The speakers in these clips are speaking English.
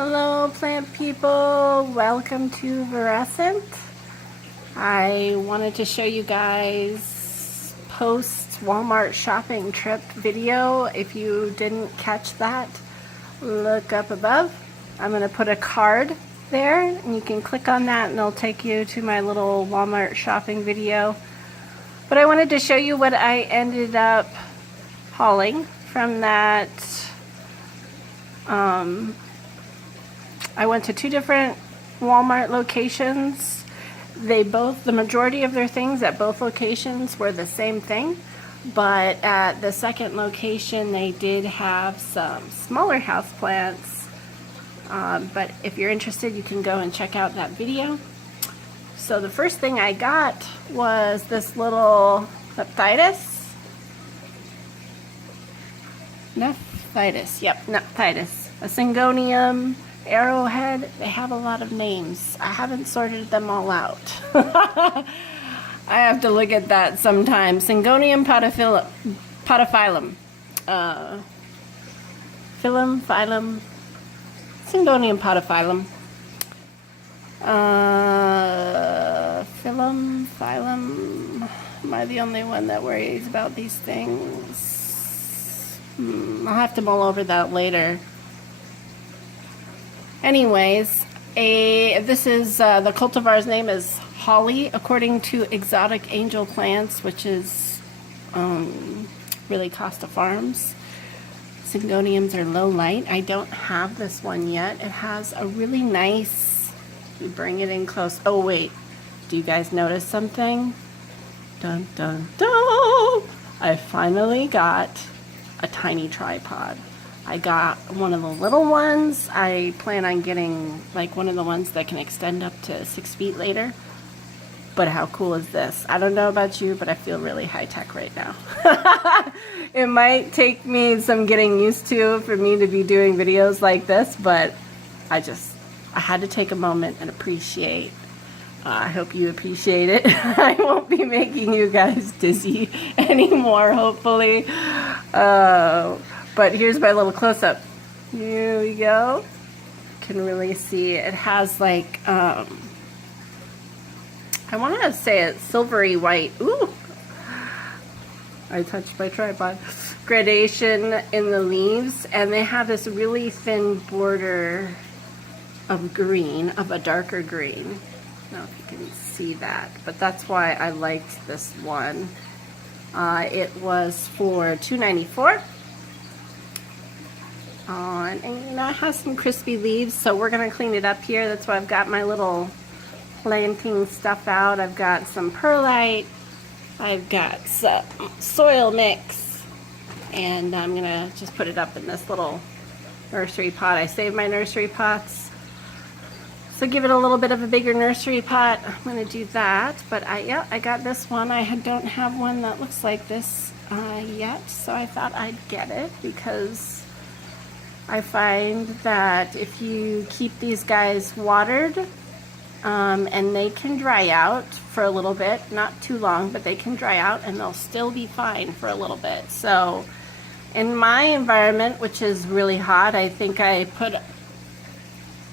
Hello plant people, welcome to Virescent. I wanted to show you guys post Walmart shopping trip video. If you didn't catch that, look up above. I'm going to put a card there and you can click on that and it'll take you to my little Walmart shopping video. But I wanted to show you what I ended up hauling from that. I went to two different Walmart locations. The majority of their things at both locations were the same thing, but at the second location they did have some smaller houseplants. But if you're interested, you can go and check out that video. So the first thing I got was this little Nephthytis. Nephthytis. A Syngonium, arrowhead. They have a lot of names. I haven't sorted them all out. I have to look at that sometime. Syngonium podophyllum. Phylum. Syngonium podophyllum. Phylum. Am I the only one that worries about these things? I'll have to mull over that later. Anyways, this is the cultivar's name is Holly, according to Exotic Angel Plants, which is really Costa Farms. Syngoniums are low light. I don't have this one yet. It has a really nice, you bring it in close. Oh wait, do you guys notice something? Dun dun dun! I finally got a tiny tripod. I got one of the little ones. I plan on getting like one of the ones that can extend up to 6 feet later. But how cool is this? I don't know about you, but I feel really high tech right now. It might take me some getting used to for me to be doing videos like this, but I had to take a moment and appreciate. I hope you appreciate it. I won't be making you guys dizzy anymore, hopefully. But here's my little close-up. Here we go. You can really see it has like, I want to say it's silvery white. Ooh! I touched my tripod. Gradation in the leaves, and they have this really thin border of green, of a darker green. I don't know if you can see that, but that's why I liked this one. It was for $2.94. And you know, it has some crispy leaves, so we're going to clean it up here. That's why I've got my little planting stuff out. I've got some perlite, I've got some soil mix, and I'm going to just put it up in this little nursery pot. I saved my nursery pots, so give it a little bit of a bigger nursery pot. I'm going to do that, but I got this one. I don't have one that looks like this yet, so I thought I'd get it because I find that if you keep these guys watered, and they can dry out for a little bit, not too long, but they can dry out and they'll still be fine for a little bit. So in my environment, which is really hot, I think I put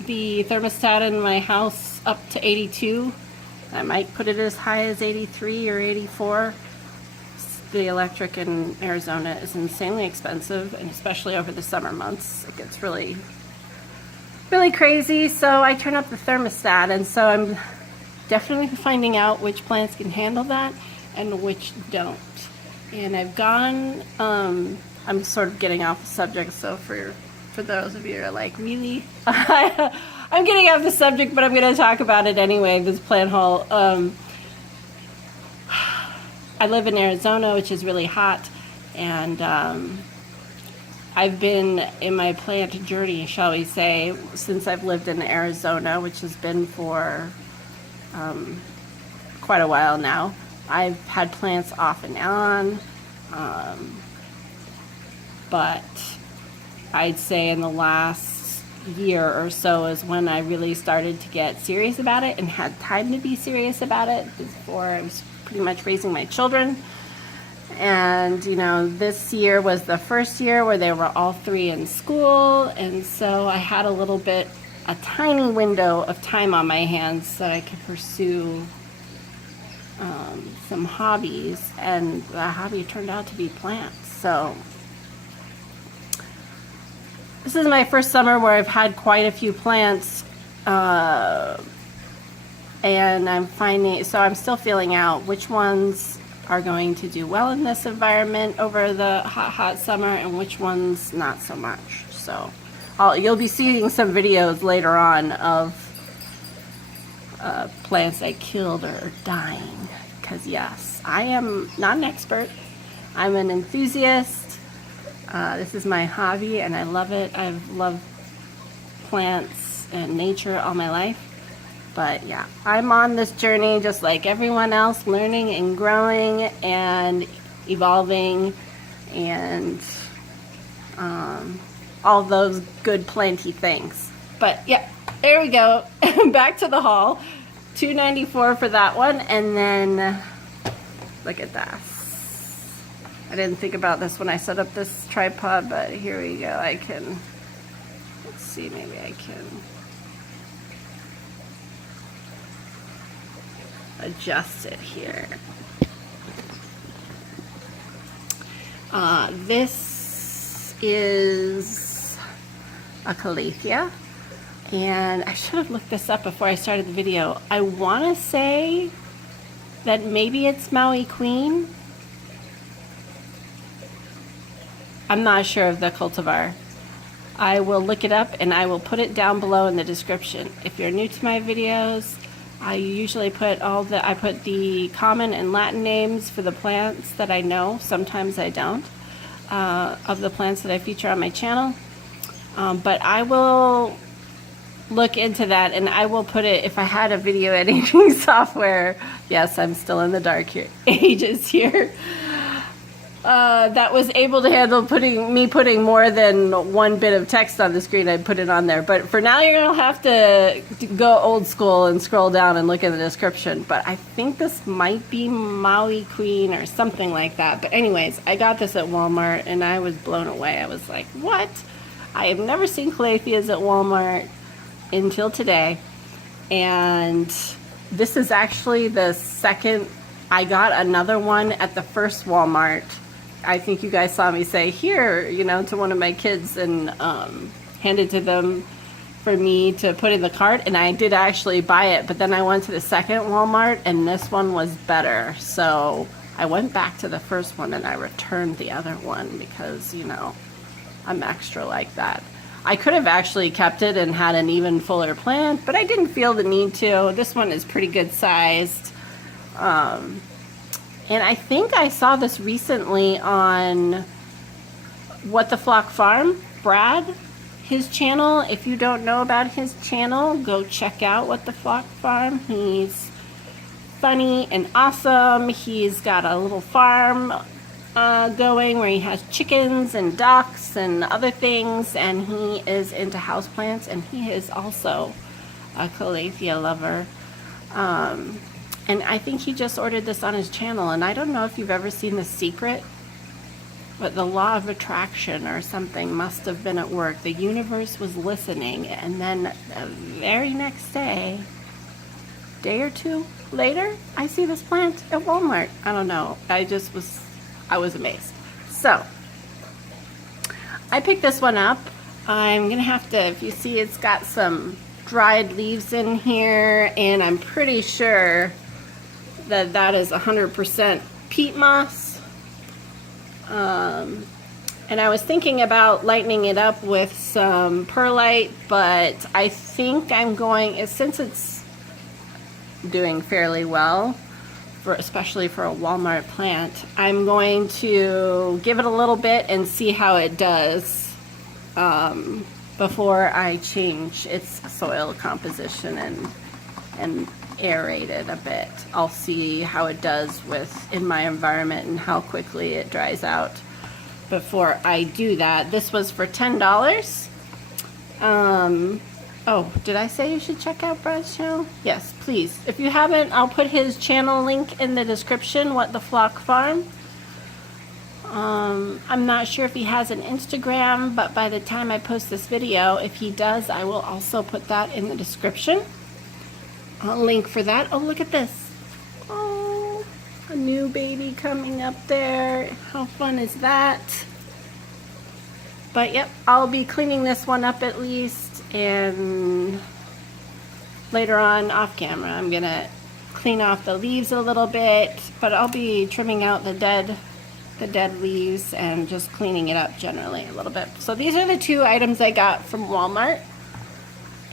the thermostat in my house up to 82. I might put it as high as 83 or 84. The electric in Arizona is insanely expensive, and especially over the summer months it gets really crazy. So I turn up the thermostat, and so I'm definitely finding out which plants can handle that and which don't. And I've gone, I'm sort of getting off the subject, so for those of you who are like, really? I'm getting off the subject, but I'm going to talk about it anyway, this plant haul. I live in Arizona, which is really hot, and I've been in my plant journey, shall we say, since I've lived in Arizona, which has been for quite a while now. I've had plants off and on, but I'd say in the last year or so is when I really started to get serious about it and had time to be serious about it. Before I was pretty much raising my children. And, you know, this year was the first year where they were all three in school, and so I had a tiny window of time on my hands so that I could pursue some hobbies, and the hobby turned out to be plants. So this is my first summer where I've had quite a few plants, and I'm still feeling out which ones are going to do well in this environment over the hot summer and which ones not so much. So you'll be seeing some videos later on of plants I killed or dying, because yes, I am not an expert. I'm an enthusiast. This is my hobby and I love it. I've loved plants and nature all my life. But yeah, I'm on this journey just like everyone else, learning and growing and evolving and all those good planty things. But yeah, there we go. Back to the haul. $2.94 for that one, and then look at this. I didn't think about this when I set up this tripod, but here we go. Let's see, maybe I can adjust it here. This is a Calathea, and I should have looked this up before I started the video. I want to say that maybe it's Maui Queen. I'm not sure of the cultivar. I will look it up and I will put it down below in the description. If you're new to my videos, I usually put the common and Latin names for the plants that I know. Sometimes I don't, of the plants that I feature on my channel. But I will look into that, and I will put it, if I had a video editing software, yes, I'm still in the dark ages here, that was able to handle putting more than one bit of text on the screen, I'd put it on there. But for now, you're gonna have to go old school and scroll down and look in the description. But I think this might be Maui Queen or something like that. But anyways, I got this at Walmart and I was blown away. I was like, what? I have never seen Calatheas at Walmart until today. And this is actually the second. I got another one at the first Walmart. I think you guys saw me say here, you know, to one of my kids, and handed to them for me to put in the cart, and I did actually buy it, but then I went to the second Walmart and this one was better. So I went back to the first one and I returned the other one because, you know, I'm extra like that. I could have actually kept it and had an even fuller plant, but I didn't feel the need to. This one is pretty good sized. And I think I saw this recently on What the Flock Farm, Brad, his channel. If you don't know about his channel, go check out What the Flock Farm. He's funny and awesome. He's got a little farm going where he has chickens and ducks and other things, and he is into houseplants, and he is also a Calathea lover. And I think he just ordered this on his channel, and I don't know if you've ever seen The Secret, but the law of attraction or something must have been at work. The universe was listening, and then the very next day or two later, I see this plant at Walmart. I don't know. I was amazed. So I picked this one up. I'm gonna have to, if you see, it's got some dried leaves in here, and I'm pretty sure that is 100% peat moss. And I was thinking about lightening it up with some perlite, but I think I'm going, since it's doing fairly well, especially for a Walmart plant, I'm going to give it a little bit and see how it does before I change its soil composition and aerate it a bit. I'll see how it does in my environment and how quickly it dries out before I do that. This was for $10. Oh, did I say you should check out Brad's channel? Yes, please. If you haven't, I'll put his channel link in the description, What the Flock Farm. I'm not sure if he has an Instagram, but by the time I post this video, if he does, I will also put that in the description. A link for that. Oh, look at this. Oh, a new baby coming up there. How fun is that? But yep, I'll be cleaning this one up at least, and later on off camera I'm gonna clean off the leaves a little bit, but I'll be trimming out the dead leaves and just cleaning it up generally a little bit. So these are the two items I got from Walmart.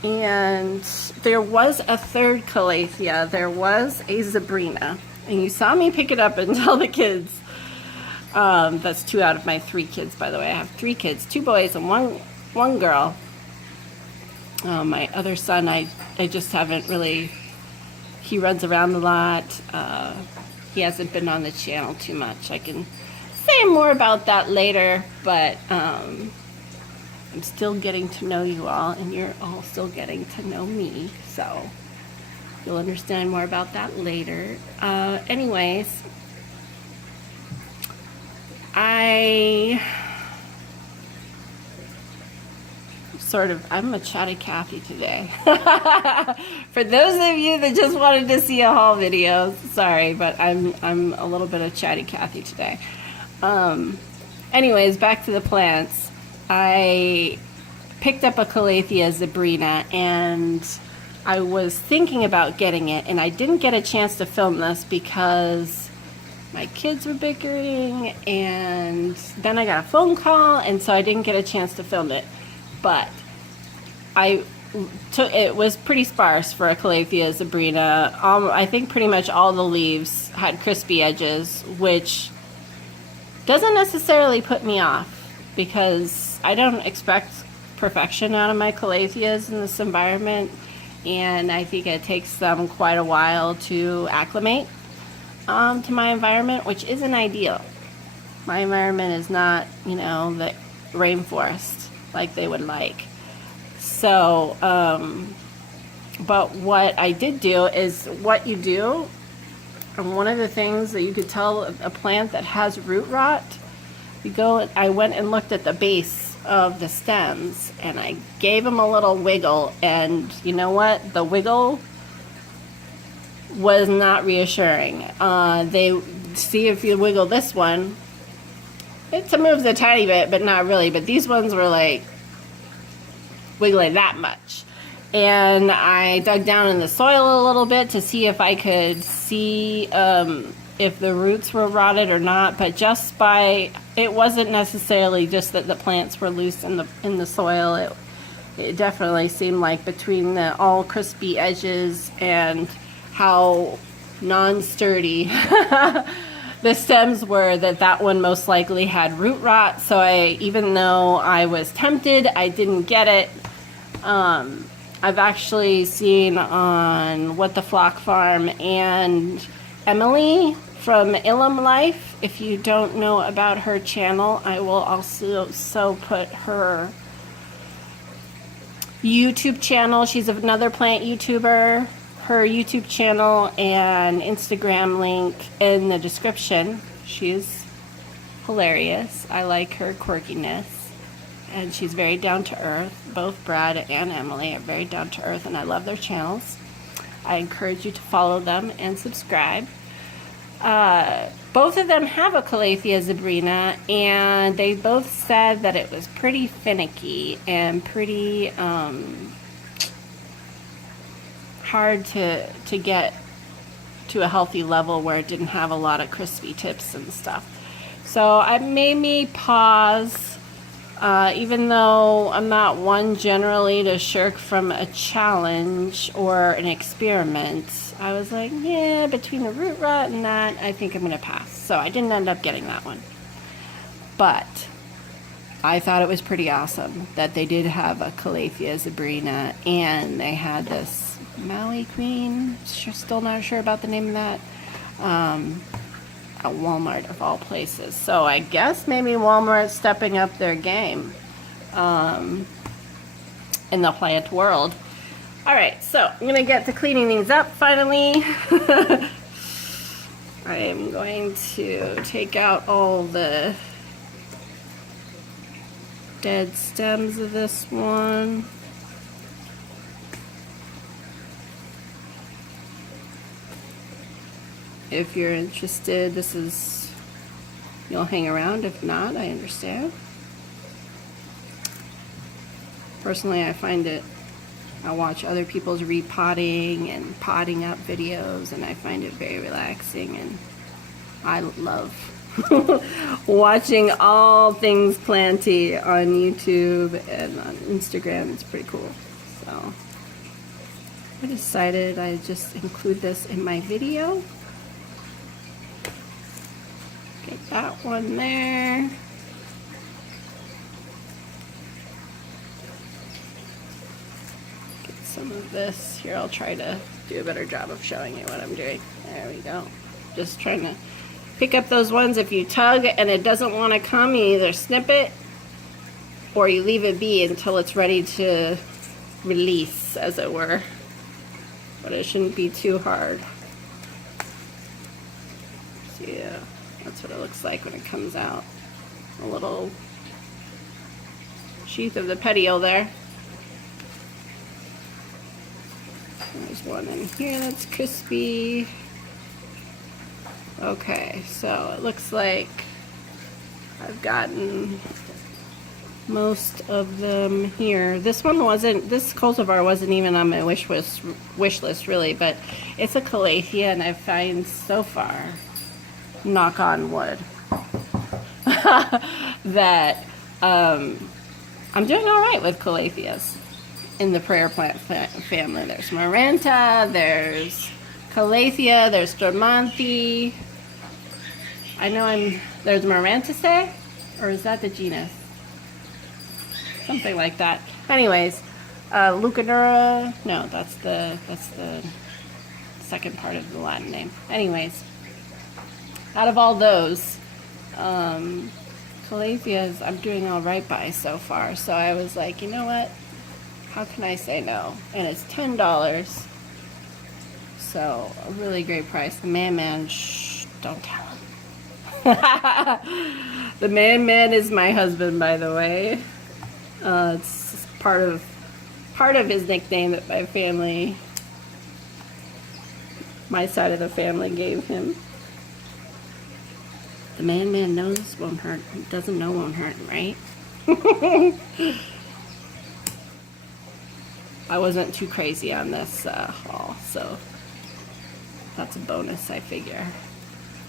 And there was a third Calathea. There was a Zebrina. And you saw me pick it up and tell the kids. That's 2 out of my 3 kids, by the way. I have 3 kids, 2 boys and one girl. My other son, I just haven't really, he runs around a lot. He hasn't been on the channel too much. I can say more about that later, but I'm still getting to know you all, and you're all still getting to know me, so you'll understand more about that later. Anyways, I'm a chatty Cathy today. For those of you that just wanted to see a haul video, sorry, but I'm a little bit of chatty Cathy today. Anyways, back to the plants. I picked up a Calathea Zebrina, and I was thinking about getting it, and I didn't get a chance to film this because my kids were bickering, and then I got a phone call, and so I didn't get a chance to film it. But it was pretty sparse for a Calathea Zebrina. I think pretty much all the leaves had crispy edges, which doesn't necessarily put me off, because I don't expect perfection out of my Calatheas in this environment, and I think it takes them quite a while to acclimate to my environment, which isn't ideal. My environment is not, you know, the rainforest like they would like. So, but what I did do is what you do, and one of the things that you could tell a plant that has root rot, I went and looked at the base of the stems, and I gave them a little wiggle, and you know what? The wiggle was not reassuring. See if you wiggle this one, it moves a tiny bit, but not really. But these ones were like wiggling that much. And I dug down in the soil a little bit to see if I could see if the roots were rotted or not. But just it wasn't necessarily just that the plants were loose in the soil. It definitely seemed like between the all crispy edges and how non-sturdy the stems were, that one most likely had root rot. So even though I was tempted, I didn't get it. I've actually seen on What the Flock Farm and Emily from Illum Life. If you don't know about her channel, I will also put her YouTube channel. She's another plant YouTuber. Her YouTube channel and Instagram link in the description. She's hilarious. I like her quirkiness, and she's very down to earth. Both Brad and Emily are very down to earth, and I love their channels. I encourage you to follow them and subscribe. Both of them have a Calathea Zebrina, and they both said that it was pretty finicky and pretty hard to get to a healthy level where it didn't have a lot of crispy tips and stuff. So it made me pause, even though I'm not one generally to shirk from a challenge or an experiment. I was like, yeah, between the root rot and that, I think I'm gonna pass. So I didn't end up getting that one. But I thought it was pretty awesome that they did have a Calathea Zebrina, and they had this Maui queen, still not sure about the name of that, at Walmart of all places. So I guess maybe Walmart's stepping up their game in the plant world. Alright, so I'm going to get to cleaning these up finally. I am going to take out all the dead stems of this one. If you're interested, this is, you'll hang around. If not, I understand. Personally, I find it, I watch other people's repotting and potting up videos, and I find it very relaxing, and I love watching all things planty on YouTube and on Instagram. It's pretty cool. So I decided I'd just include this in my video. Get that one there. Get some of this. Here, I'll try to do a better job of showing you what I'm doing. There we go. Just trying to pick up those ones. If you tug and it doesn't want to come, you either snip it or you leave it be until it's ready to release, as it were. But it shouldn't be too hard. So yeah, that's what it looks like when it comes out. A little sheath of the petiole there. There's one in here that's crispy. Okay, so it looks like I've gotten most of them here. This one wasn't, this cultivar wasn't even on my wish list really, but it's a Calathea, and I find so far, knock on wood, that I'm doing all right with Calatheas in the prayer plant family. There's maranta, there's Calathea, there's stromanthe. I know there's marantaceae, or is that the genus? Something like that. Anyways, Lucanura, no, that's the second part of the Latin name. Anyways, out of all those, Calatheas I'm doing all right by so far. So I was like, you know what? How can I say no? And it's $10. So a really great price. The man, shh, don't tell him. The man is my husband, by the way. It's part of his nickname that my side of the family gave him. The man knows won't hurt. Doesn't know won't hurt, right? I wasn't too crazy on this haul, so that's a bonus, I figure.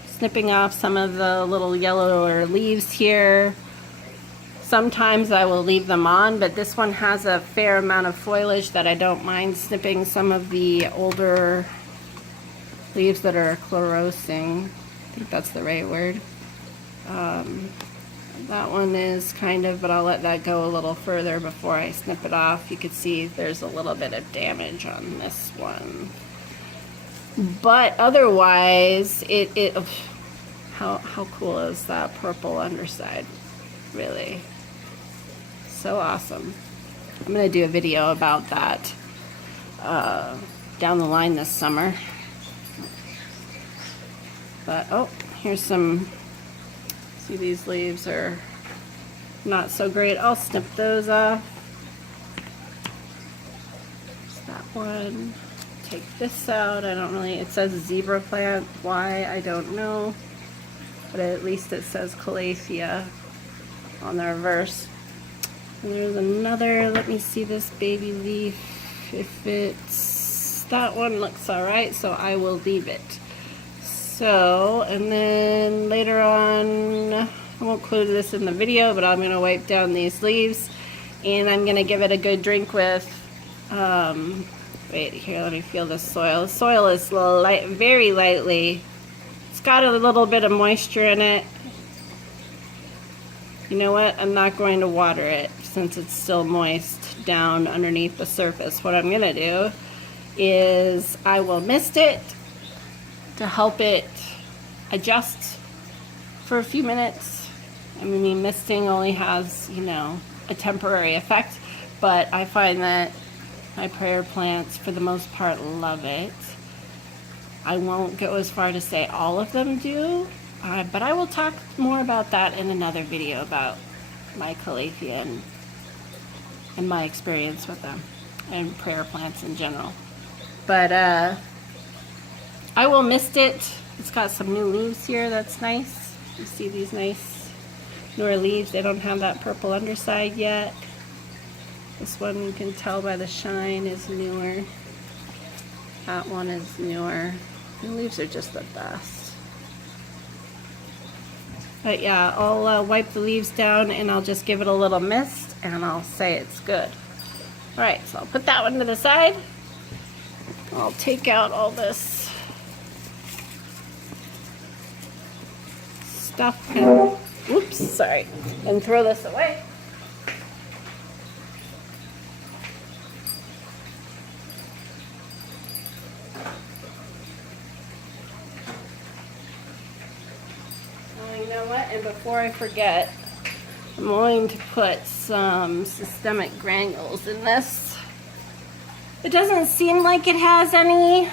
Snipping off some of the little yellower leaves here. Sometimes I will leave them on, but this one has a fair amount of foliage that I don't mind snipping some of the older leaves that are chlorosing. I think that's the right word. That one is kind of, but I'll let that go a little further before I snip it off. You can see there's a little bit of damage on this one. But otherwise, how cool is that purple underside? Really, so awesome. I'm gonna do a video about that down the line this summer. But oh, here's some. See, these leaves are not so great. I'll snip those off. There's that one. Take this out. I don't really, it says zebra plant. Why? I don't know. But at least it says Calathea on the reverse. And there's another, let me see this baby leaf. If it's, that one looks alright, so I will leave it. So, and then later on, I won't include this in the video, but I'm going to wipe down these leaves, and I'm going to give it a good drink with, wait, here, let me feel the soil. The soil is light, very lightly, it's got a little bit of moisture in it. You know what, I'm not going to water it since it's still moist down underneath the surface. What I'm going to do is I will mist it to help it adjust for a few minutes. I mean, misting only has, you know, a temporary effect, but I find that my prayer plants, for the most part, love it. I won't go as far to say all of them do, but I will talk more about that in another video about my Calathea and my experience with them and prayer plants in general. But I will mist it. It's got some new leaves here. That's nice. You see these nice newer leaves. They don't have that purple underside yet. This one you can tell by the shine is newer. That one is newer. The leaves are just the best. But yeah, I'll wipe the leaves down and I'll just give it a little mist and I'll say it's good. Alright, so I'll put that one to the side. I'll take out all this stuff and, oops, sorry, and throw this away. You know what? And before I forget, I'm going to put some systemic granules in this. It doesn't seem like it has any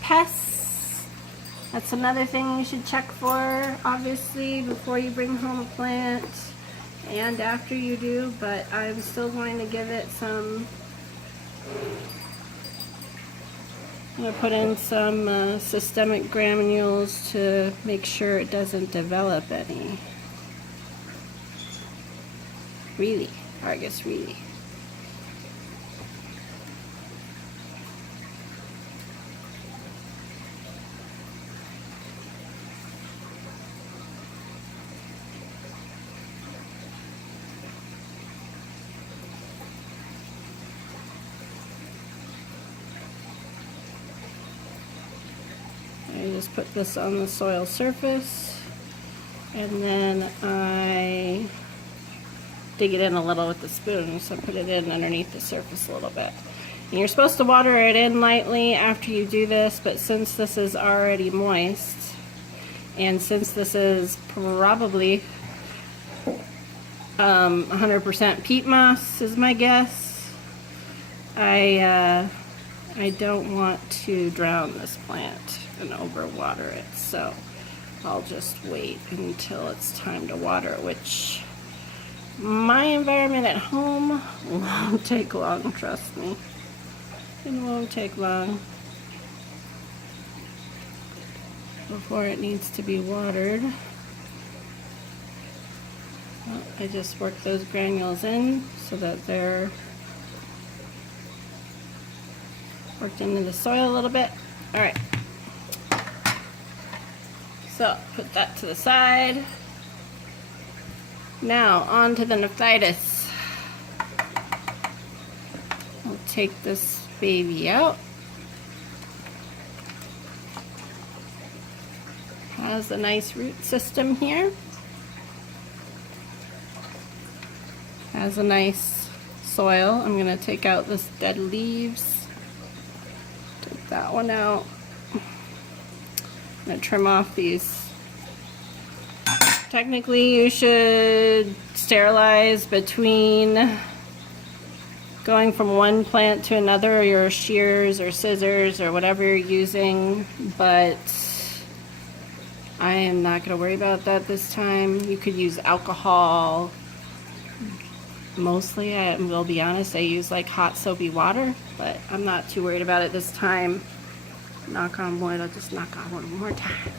pests. That's another thing you should check for, obviously, before you bring home a plant and after you do, but I'm still going to give it some. I'm going to put in some systemic granules to make sure it doesn't develop any. Really, Argus, really. I just put this on the soil surface and then I dig it in a little with the spoon, so put it in underneath the surface a little bit. And you're supposed to water it in lightly after you do this, but since this is already moist and since this is probably 100% peat moss is my guess, I don't want to drown this plant and overwater it, so I'll just wait until it's time to water, which my environment at home won't take long, trust me. It won't take long before it needs to be watered. Well, I just work those granules in so that they're worked into the soil a little bit. Alright. So, put that to the side. Now, on to the Nephthytis. I'll take this baby out. Has a nice root system here. Has a nice soil. I'm going to take out this dead leaves. Take that one out. I'm going to trim off these. Technically, you should sterilize between going from one plant to another, or your shears or scissors or whatever you're using, but I am not going to worry about that this time. You could use alcohol. Mostly, I will be honest, I use like hot soapy water, but I'm not too worried about it this time. Knock on wood. I'll just knock on wood one more time.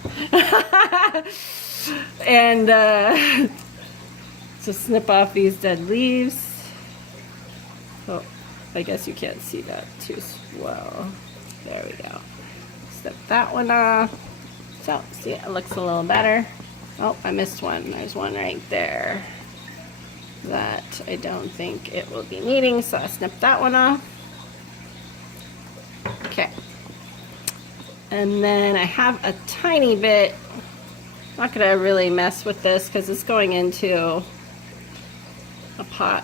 And just snip off these dead leaves. Oh, I guess you can't see that too well. There we go. Snip that one off. So, see, it looks a little better. Oh, I missed one. There's one right there that I don't think it will be needing, so I snipped that one off. Okay. And then I have a tiny bit, I'm not going to really mess with this because it's going into a pot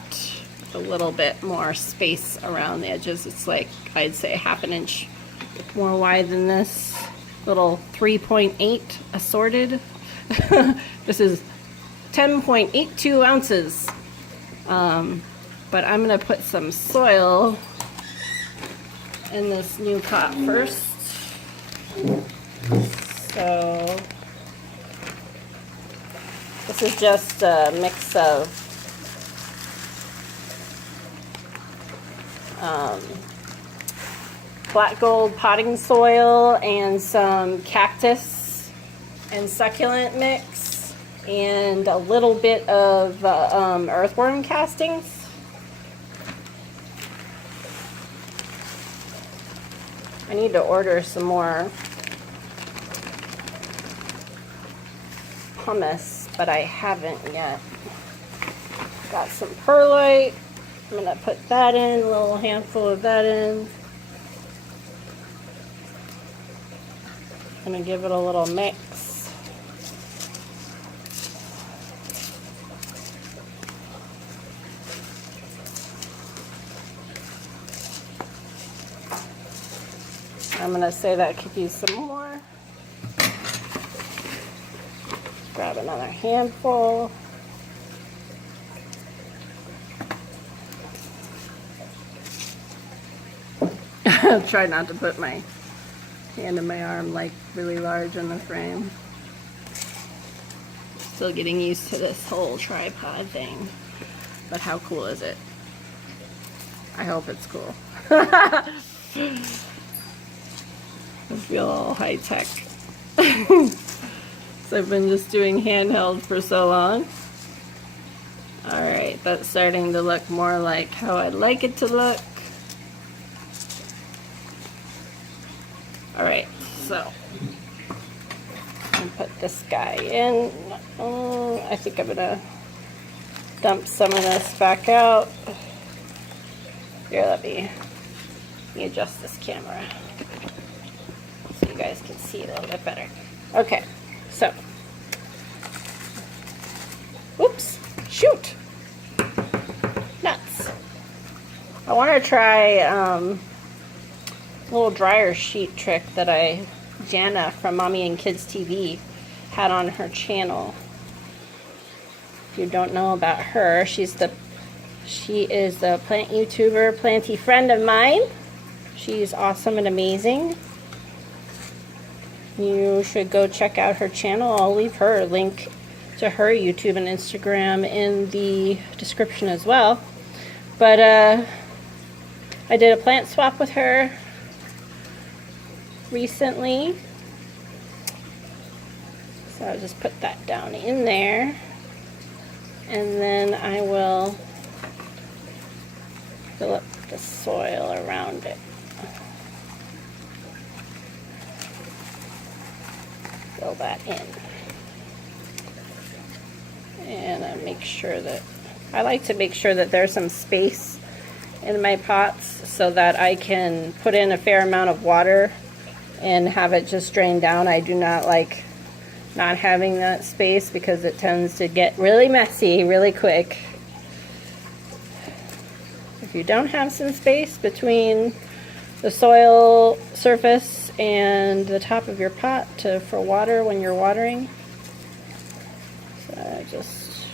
with a little bit more space around the edges. It's like, I'd say, half an inch more wide than this. Little 3.8 assorted. This is 10.82 ounces. But I'm going to put some soil in this new pot first. So This is just a mix of black gold potting soil and some cactus and succulent mix and a little bit of earthworm castings. I need to order some more pumice, but I haven't yet. Got some perlite. I'm gonna put that in, a little handful of that in. I'm gonna give it a little mix. I'm gonna say that I could use some more. Grab another handful. Try not to put my hand in my arm like really large in the frame. Still getting used to this whole tripod thing. But how cool is it? I hope it's cool. I feel all high tech. So I've been just doing handheld for so long. Alright, that's starting to look more like how I'd like it to look. Alright, so I'm gonna put this guy in. I think I'm gonna dump some of this back out. Here, let me adjust this camera so you guys can see a little bit better. Okay, so, whoops, shoot, nuts. I want to try little dryer sheet trick that Jana from Mommyandkidstv had on her channel. If you don't know about her, she is the plant YouTuber, planty friend of mine. She's awesome and amazing. You should go check out her channel. I'll leave her a link to her YouTube and Instagram in the description as well. But I did a plant swap with her recently, so I'll just put that down in there, and then I will fill up the soil around it. Fill that in, and I make sure that I like to make sure that there's some space in my pots so that I can put in a fair amount of water and have it just drain down. I do not like not having that space because it tends to get really messy really quick. If you don't have some space between the soil surface and the top of your pot for water when you're watering, so just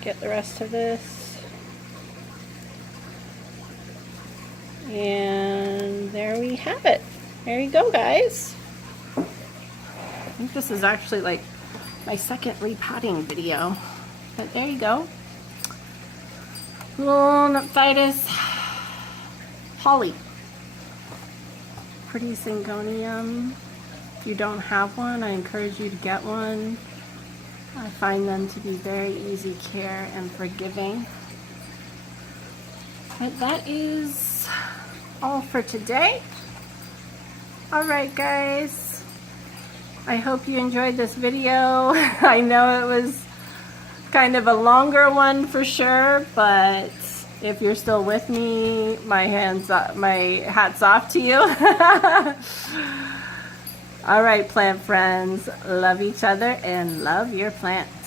get the rest of this. And there we have it. There you go, guys. I think this is actually like my second repotting video. But there you go. Little Nephthytis holly. Pretty Syngonium. If you don't have one, I encourage you to get one. I find them to be very easy care and forgiving. But that is all for today. Alright guys, I hope you enjoyed this video. I know it was kind of a longer one for sure, but if you're still with me, my hat's off to you. Alright plant friends, love each other and love your plants.